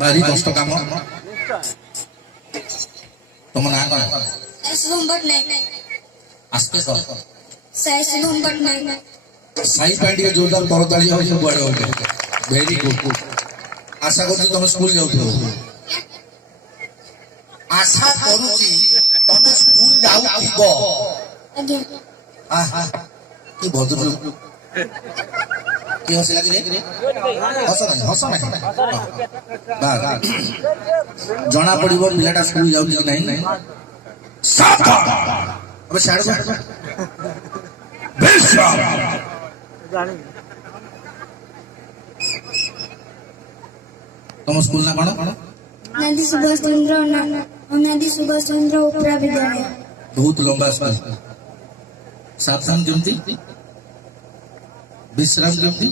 भारी कष्ट काम तुम ना कौन आस्ते सर साई पैंट के जोरदार करताली हो सब बड़े हो गए वेरी गुड आशा करू तुम स्कूल जाऊ आशा करू तुम स्कूल जाऊ कि भद्र कि हसी लगे हस नहीं जना पड़ो पिलाटा स्कूल जाऊ नहीं तुम स्कूल ना कौन नादी सुभाष चंद्र उपरा विद्यालय बहुत लंबा स्कूल सावधान केमती विश्राम केमती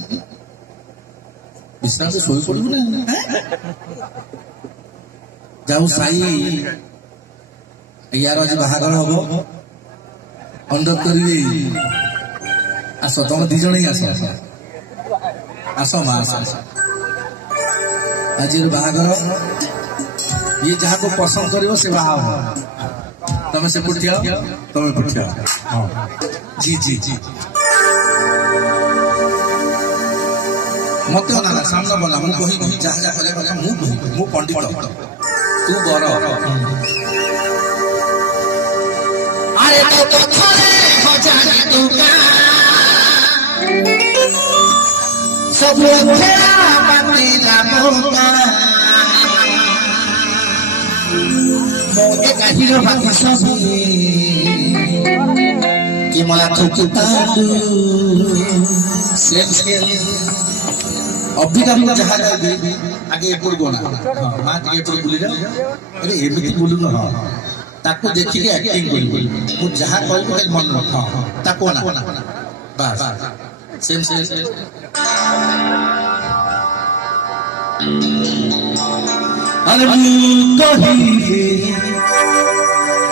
विश्राम से सोई पड़ू ना जाऊ साई यार आज बाहागर हम अनुरोध करी आस तुम दी जन ही आस आस माँ आस आज बाहागर ये जहाँ को पसंद कर से बाहा तुम से पुठिया तुम पुठिया जी जी जी मत ना सामने बोला मु कही जहाँ जहाँ कले बोला मु पंडित तू बर अरे तो थोड़े हो जाने तू का सब लोग खेला बाती लामोगा मोगे काहीरो भाती सभी कि मला थुकतालू सेम स्केल अभिनव जहाँ आगे एपड़ गोना माँ टे एपड़ बुले अरे एमती बुलू न ताको देखिए एक्टिंग बोली मु जहाँ कह मन रख ताको ना बस सेम सेम अरे कहिले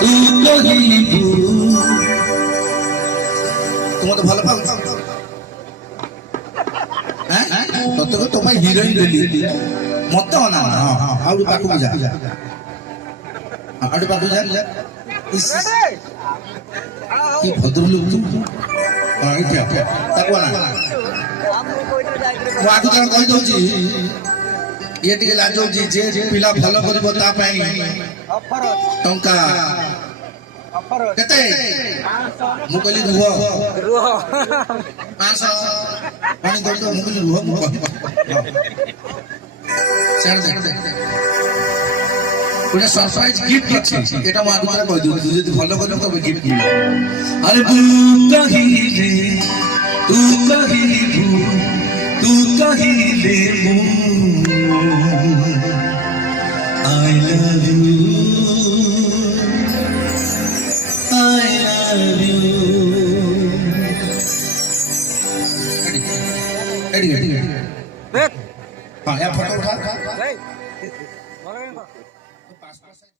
तू कहिबू तुम तो भल पाऊ तो तुम हिरोइन देली मत ना आउट पाखु जा आउट पाखु जा की भद्र लोग तू इठा ताको ना मु आगु जन कहि दउची ये टिके लाजो जी जे पिला भलो करबो ता पई टंका केते मु कहली रुह 500 पानी दो मु कहली रुह मु छाड़ दे कोने सरप्राइज गिफ्ट अछि एटा मु आगु कहि दउ जदी भलो करबो तो गिफ्ट दी अरे तू कहिले I love you ready हाँ यार फोटो उठा